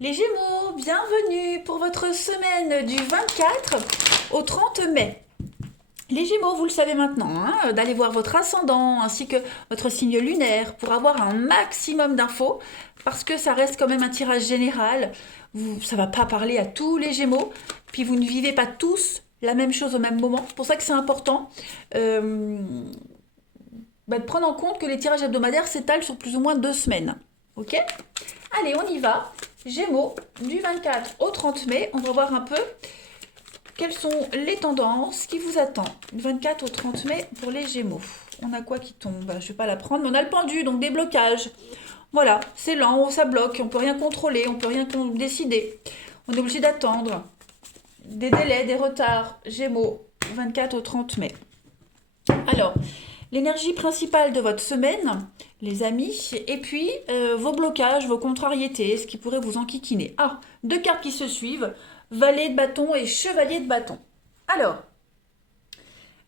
Les Gémeaux, bienvenue pour votre semaine du 24 au 30 mai. Les Gémeaux, vous le savez maintenant, hein, d'aller voir votre ascendant ainsi que votre signe lunaire pour avoir un maximum d'infos, parce que ça reste quand même un tirage général. Ça ne va pas parler à tous les Gémeaux, puis vous ne vivez pas tous la même chose au même moment. C'est pour ça que c'est important euh, de prendre en compte que les tirages hebdomadaires s'étalent sur plus ou moins 2 semaines. Ok? Allez, on y va. Gémeaux, du 24 au 30 mai, on va voir un peu quelles sont les tendances qui vous attendent. Du 24 au 30 mai pour les Gémeaux. On a quoi qui tombe? Je ne vais pas la prendre, mais on a le pendu, donc des blocages. Voilà, c'est lent, ça bloque, on ne peut rien contrôler, on ne peut rien décider. On est obligé d'attendre. Des délais, des retards. Gémeaux, 24 au 30 mai. Alors, l'énergie principale de votre semaine, les amis, et puis vos blocages, vos contrariétés, ce qui pourrait vous enquiquiner. Ah, deux cartes qui se suivent, valet de bâton et chevalier de bâton. Alors,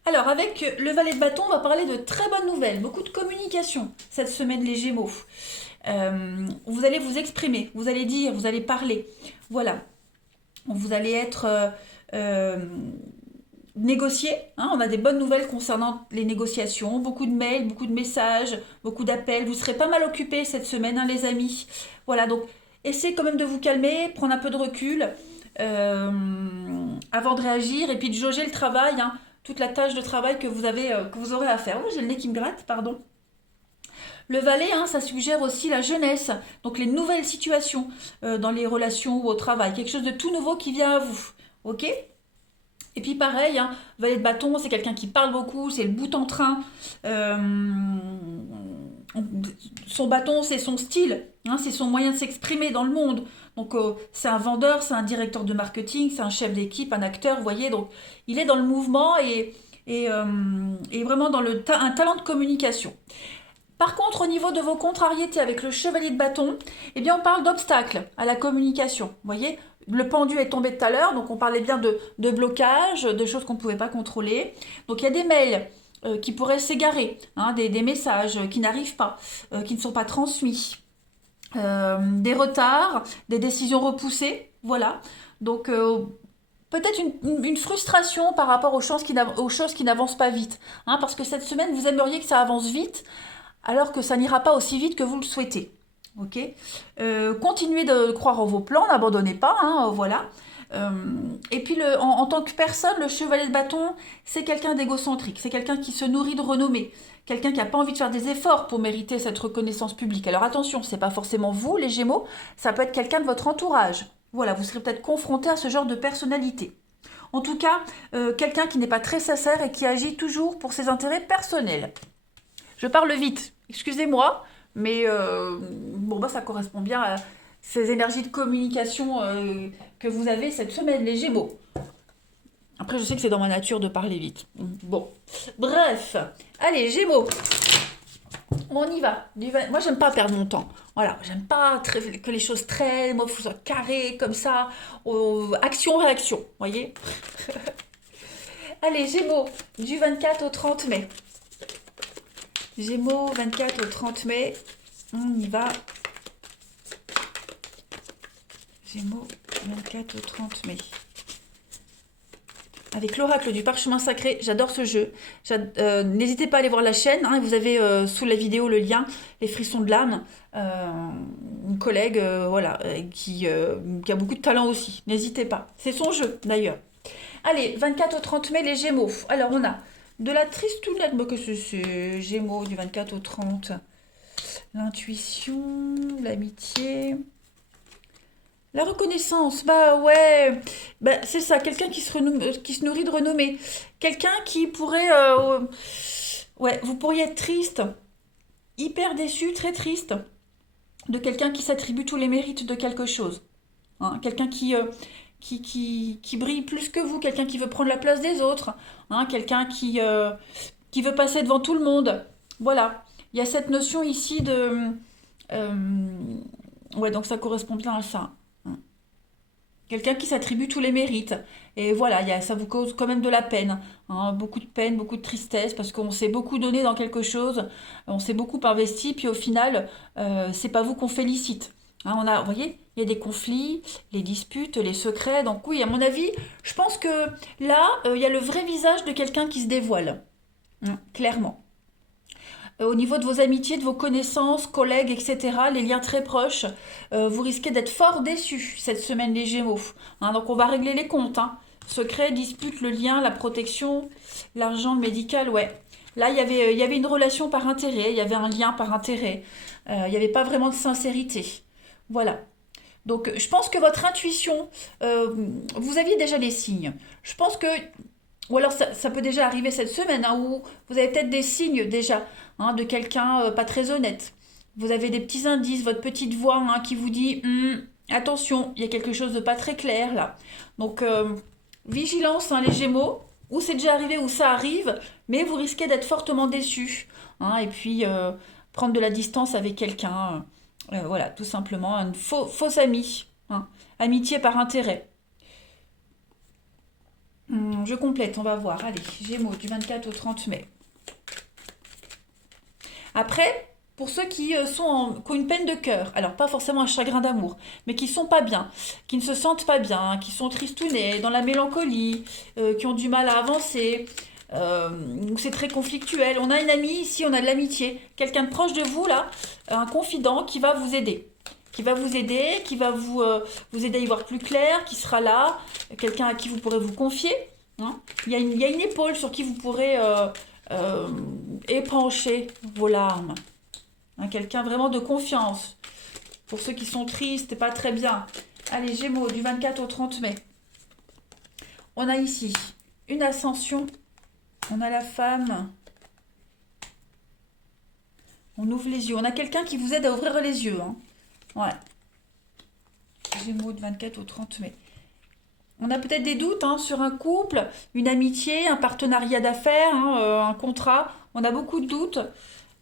avec le valet de bâton, on va parler de très bonnes nouvelles, beaucoup de communication cette semaine, les Gémeaux. Vous allez vous exprimer, vous allez dire, vous allez parler. Voilà, vous allez être négocier. Hein, on a des bonnes nouvelles concernant les négociations. Beaucoup de mails, beaucoup de messages, beaucoup d'appels. Vous serez pas mal occupés cette semaine, hein, les amis. Voilà, donc essayez quand même de vous calmer, prendre un peu de recul euh, avant de réagir et puis de jauger le travail, hein, toute la tâche de travail que que vous aurez à faire. Oh, j'ai le nez qui me gratte, pardon. Le valet, hein, ça suggère aussi la jeunesse, donc les nouvelles situations dans les relations ou au travail, quelque chose de tout nouveau qui vient à vous. Ok? Et puis pareil, hein, valet de bâton, c'est quelqu'un qui parle beaucoup, c'est le bout en train. Euh, Son bâton, c'est son style, hein, c'est son moyen de s'exprimer dans le monde. Donc c'est un vendeur, c'est un directeur de marketing, c'est un chef d'équipe, un acteur, vous voyez. Donc il est dans le mouvement et vraiment dans un talent de communication. Par contre, au niveau de vos contrariétés avec le chevalier de bâton, eh bien, on parle d'obstacles à la communication. Vous voyez, le pendu est tombé tout à l'heure, donc on parlait bien de blocage, de choses qu'on ne pouvait pas contrôler. Donc il y a des mails qui pourraient s'égarer, hein, des messages qui n'arrivent pas, qui ne sont pas transmis, des retards, des décisions repoussées, voilà. Donc peut-être une frustration par rapport aux choses qui n'avancent pas vite, hein, parce que cette semaine, vous aimeriez que ça avance vite, alors que ça n'ira pas aussi vite que vous le souhaitez. Ok. Continuez de croire en vos plans, n'abandonnez pas, hein, voilà. Euh, et puis en tant que personne, le chevalier de bâton, c'est quelqu'un d'égocentrique, c'est quelqu'un qui se nourrit de renommée, quelqu'un qui n'a pas envie de faire des efforts pour mériter cette reconnaissance publique. Alors attention, c'est pas forcément vous, les Gémeaux, ça peut être quelqu'un de votre entourage. Voilà, vous serez peut-être confronté à ce genre de personnalité. En tout cas, quelqu'un qui n'est pas très sincère et qui agit toujours pour ses intérêts personnels. Je parle vite, excusez-moi, mais bon, ça correspond bien à ces énergies de communication que vous avez cette semaine, les Gémeaux. Après, je sais que c'est dans ma nature de parler vite. Bon, bref, allez, Gémeaux, on y va. Moi, j'aime pas perdre mon temps. Voilà, j'aime pas que les choses traînent, moi, faut que ça soit carré comme ça. Action-réaction, voyez. Allez, Gémeaux, du 24 au 30 mai. Gémeaux, 24 au 30 mai. On y va. Gémeaux, 24 au 30 mai. Avec l'oracle du parchemin sacré, j'adore ce jeu. N'hésitez pas à aller voir la chaîne, hein, vous avez sous la vidéo le lien, les frissons de l'âme. Une collègue voilà, qui a beaucoup de talent aussi. N'hésitez pas. C'est son jeu d'ailleurs. Allez, 24 au 30 mai, les Gémeaux. Alors on a de la tristounette, que c'est Gémeaux du 24 au 30. L'intuition, l'amitié. La reconnaissance, bah ouais, bah c'est ça, quelqu'un qui se nourrit de renommée. Quelqu'un qui pourrait... ouais, vous pourriez être triste, hyper déçu, très triste, de quelqu'un qui s'attribue tous les mérites de quelque chose. Hein, quelqu'un qui brille plus que vous, quelqu'un qui veut prendre la place des autres, hein, quelqu'un qui veut passer devant tout le monde. Voilà, il y a cette notion ici de... euh, ouais, donc ça correspond bien à ça. Quelqu'un qui s'attribue tous les mérites. Et voilà, ça vous cause quand même de la peine, hein, beaucoup de peine, beaucoup de tristesse, parce qu'on s'est beaucoup donné dans quelque chose, on s'est beaucoup investi, puis au final, c'est pas vous qu'on félicite. Hein, vous voyez, Il y a des conflits, les disputes, les secrets. Donc oui, à mon avis, je pense que là, il y a le vrai visage de quelqu'un qui se dévoile. Clairement. Au niveau de vos amitiés, de vos connaissances, collègues, etc., les liens très proches, vous risquez d'être fort déçus cette semaine, les Gémeaux. Donc on va régler les comptes. Secret, dispute, le lien, la protection, l'argent, le médical, ouais. Là, il y avait une relation par intérêt, il y avait un lien par intérêt. Il n'y avait pas vraiment de sincérité. Voilà. Donc, je pense que votre intuition, vous aviez déjà les signes. Je pense que, ou alors ça peut déjà arriver cette semaine, où vous avez peut-être des signes déjà de quelqu'un pas très honnête. Vous avez des petits indices, votre petite voix qui vous dit attention, il y a quelque chose de pas très clair là. Donc, vigilance, les Gémeaux, ou c'est déjà arrivé ou ça arrive, mais vous risquez d'être fortement déçus. Et puis, prendre de la distance avec quelqu'un. Voilà, tout simplement, un faux ami. Amitié par intérêt. Je complète, on va voir. Allez, Gémeaux, du 24 au 30 mai. Après, pour ceux qui, qui ont une peine de cœur, alors pas forcément un chagrin d'amour, mais qui sont pas bien, qui ne se sentent pas bien, qui sont tristounés, dans la mélancolie, qui ont du mal à avancer, où c'est très conflictuel. On a une amie ici, on a de l'amitié, quelqu'un de proche de vous là, un confident qui va vous aider. Qui va vous aider, qui va vous aider à y voir plus clair, qui sera là, quelqu'un à qui vous pourrez vous confier. Il y a une épaule sur qui vous pourrez euh, épancher vos larmes. Quelqu'un vraiment de confiance. Pour ceux qui sont tristes et pas très bien. Allez, Gémeaux, du 24 au 30 mai. On a ici une ascension. On a la femme. On ouvre les yeux. On a quelqu'un qui vous aide à ouvrir les yeux. Ouais. Gémeaux, du 24 au 30 mai. On a peut-être des doutes sur un couple, une amitié, un partenariat d'affaires, un contrat. On a beaucoup de doutes.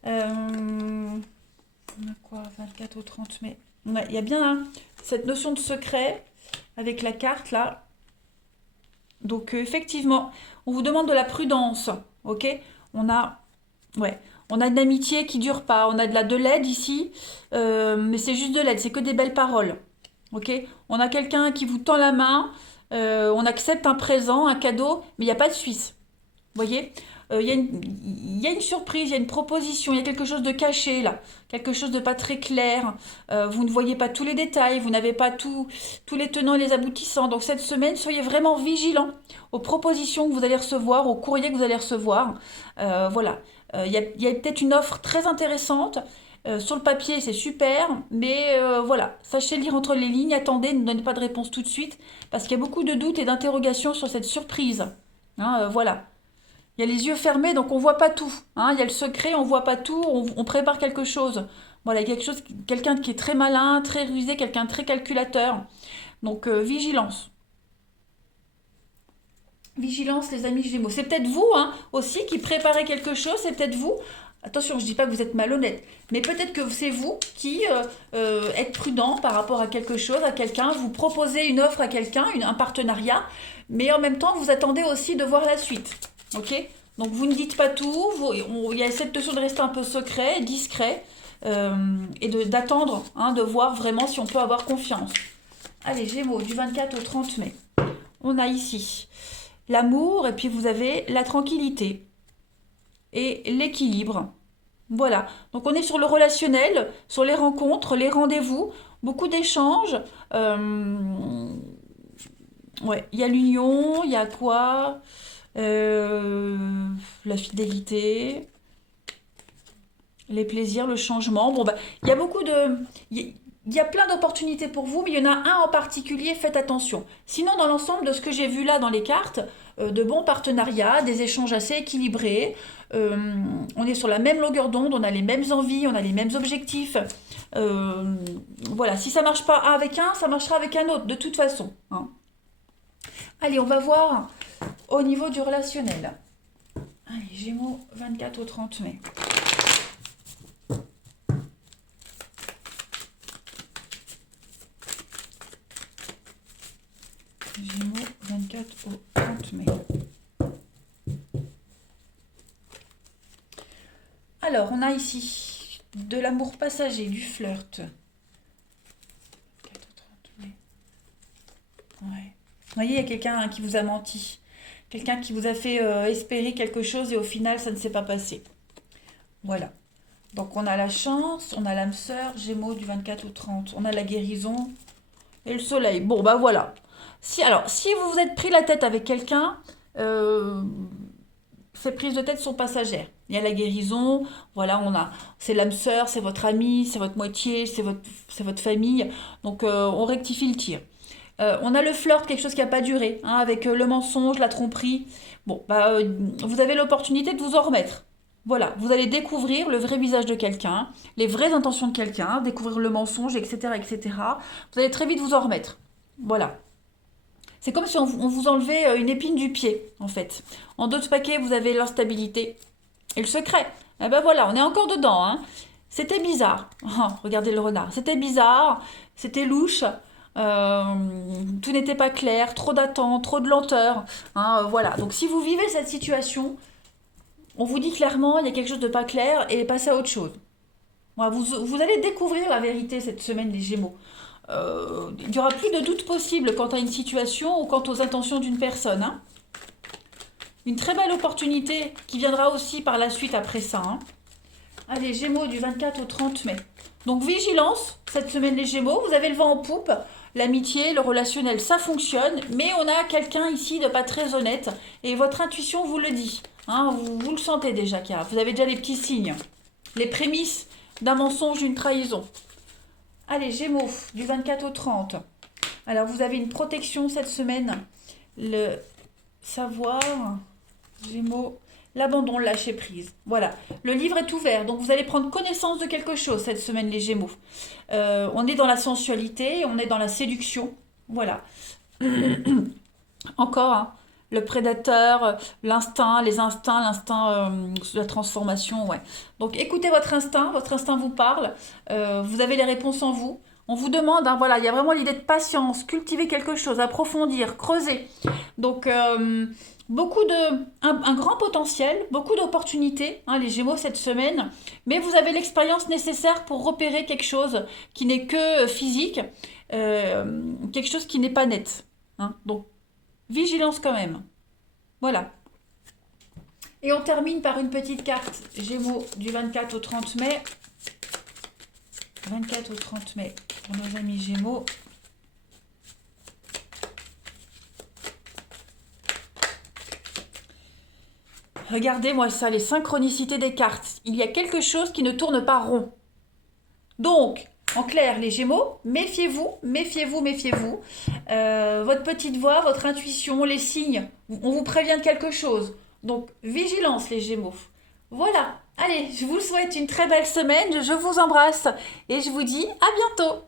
On a quoi, 24 au 30 mai. Ouais, il y a bien cette notion de secret avec la carte là. Donc effectivement, on vous demande de la prudence, ok? On a, ouais, on a une amitié qui dure pas. On a de l'aide ici, mais c'est juste de l'aide, c'est que des belles paroles, ok? On a quelqu'un qui vous tend la main, on accepte un présent, un cadeau, mais il n'y a pas de Suisse. Vous voyez, il y a une surprise, il y a une proposition, il y a quelque chose de caché là, quelque chose de pas très clair. Vous ne voyez pas tous les détails, vous n'avez pas tous les tenants et les aboutissants. Donc cette semaine, soyez vraiment vigilants aux propositions que vous allez recevoir, aux courriers que vous allez recevoir. Voilà. Il y a peut-être une offre très intéressante. Sur le papier, c'est super, mais voilà, sachez lire entre les lignes, attendez, ne donnez pas de réponse tout de suite, parce qu'il y a beaucoup de doutes et d'interrogations sur cette surprise. Voilà. Il y a les yeux fermés, donc on voit pas tout. Il y a le secret, on voit pas tout, on prépare quelque chose. Voilà, il y a quelqu'un qui est très malin, très rusé, quelqu'un de très calculateur. Donc vigilance. Vigilance, les amis Gémeaux. C'est peut-être vous aussi qui préparez quelque chose, c'est peut-être vous. Attention, je ne dis pas que vous êtes malhonnête, mais peut-être que c'est vous qui êtes prudent par rapport à quelque chose, à quelqu'un. Vous proposez une offre à quelqu'un, un partenariat, mais en même temps, vous attendez aussi de voir la suite. Ok? Donc vous ne dites pas tout, il y a cette notion de rester un peu secret, discret, et d'attendre, de voir vraiment si on peut avoir confiance. Allez, Gémeaux, du 24 au 30 mai. On a ici l'amour, et puis vous avez la tranquillité et l'équilibre. Voilà, donc on est sur le relationnel, sur les rencontres, les rendez-vous, beaucoup d'échanges. Ouais, il y a l'union, il y a quoi? La fidélité, les plaisirs, le changement. Bon, bah, il y a beaucoup de. Il y a plein d'opportunités pour vous, mais il y en a un en particulier, faites attention. Sinon, dans l'ensemble de ce que j'ai vu là dans les cartes, de bons partenariats, des échanges assez équilibrés, euh, on est sur la même longueur d'onde, on a les mêmes envies, on a les mêmes objectifs. Voilà, si ça marche pas avec un, ça marchera avec un autre, de toute façon. Allez, on va voir au niveau du relationnel. Allez, Gémeaux, 24 au 30 mai. Gémeaux, 24 au 30 mai. Alors, on a ici de l'amour passager, du flirt. 24 au voyez, il y a quelqu'un qui vous a menti. Quelqu'un qui vous a fait espérer quelque chose et au final, ça ne s'est pas passé. Voilà. Donc on a la chance, on a l'âme sœur, Gémeaux du 24 au 30. On a la guérison et le soleil. Bon, bah voilà. Si vous vous êtes pris la tête avec quelqu'un, euh, ces prises de tête sont passagères. Il y a la guérison, voilà, c'est l'âme sœur, c'est votre ami, c'est votre moitié, c'est votre famille. Donc on rectifie le tir. On a le flirt, quelque chose qui n'a pas duré, hein, avec le mensonge, la tromperie. Bon, bah, vous avez l'opportunité de vous en remettre. Voilà, vous allez découvrir le vrai visage de quelqu'un, les vraies intentions de quelqu'un, découvrir le mensonge, etc., etc. Vous allez très vite vous en remettre. Voilà. C'est comme si on vous enlevait une épine du pied, en fait. En d'autres paquets, vous avez l'instabilité et le secret. Eh ben voilà, on est encore dedans, hein. C'était bizarre. Oh, regardez le renard. C'était bizarre, c'était louche. euh, Tout n'était pas clair, trop d'attente, trop de lenteur, hein, voilà. Donc si vous vivez cette situation, on vous dit clairement, il y a quelque chose de pas clair et passez à autre chose. Voilà, vous allez découvrir la vérité cette semaine, les Gémeaux. Il n'y aura plus de doute possible quant à une situation ou quant aux intentions d'une personne, hein. Une très belle opportunité qui viendra aussi par la suite après ça, hein. Allez, Gémeaux du 24 au 30 mai. Donc vigilance, cette semaine les Gémeaux, vous avez le vent en poupe, l'amitié, le relationnel, ça fonctionne, mais on a quelqu'un ici de pas très honnête, et votre intuition vous le dit, hein, vous le sentez déjà, car vous avez déjà les petits signes, les prémices d'un mensonge, d'une trahison. Allez, Gémeaux, du 24 au 30. Alors vous avez une protection cette semaine, le savoir, Gémeaux, l'abandon, le lâcher prise. Voilà, le livre est ouvert, donc vous allez prendre connaissance de quelque chose cette semaine, les Gémeaux. On est dans la sensualité, on est dans la séduction. Voilà. Encore, hein, le prédateur, l'instinct, les instincts, l'instinct de la transformation, ouais. Donc écoutez votre instinct vous parle, vous avez les réponses en vous. On vous demande, hein, voilà, il y a vraiment l'idée de patience, cultiver quelque chose, approfondir, creuser. Donc un grand potentiel, beaucoup d'opportunités, hein, les Gémeaux cette semaine, mais vous avez l'expérience nécessaire pour repérer quelque chose qui n'est que physique, quelque chose qui n'est pas net, hein. Donc vigilance quand même. Voilà. Et on termine par une petite carte Gémeaux du 24 au 30 mai. 24 au 30 mai pour nos amis Gémeaux. Regardez-moi ça, les synchronicités des cartes. Il y a quelque chose qui ne tourne pas rond. Donc, en clair, les Gémeaux, méfiez-vous, méfiez-vous, méfiez-vous. Votre petite voix, votre intuition, les signes, on vous prévient de quelque chose. Donc, vigilance, les Gémeaux. Voilà. Allez, je vous souhaite une très belle semaine, je vous embrasse et je vous dis à bientôt.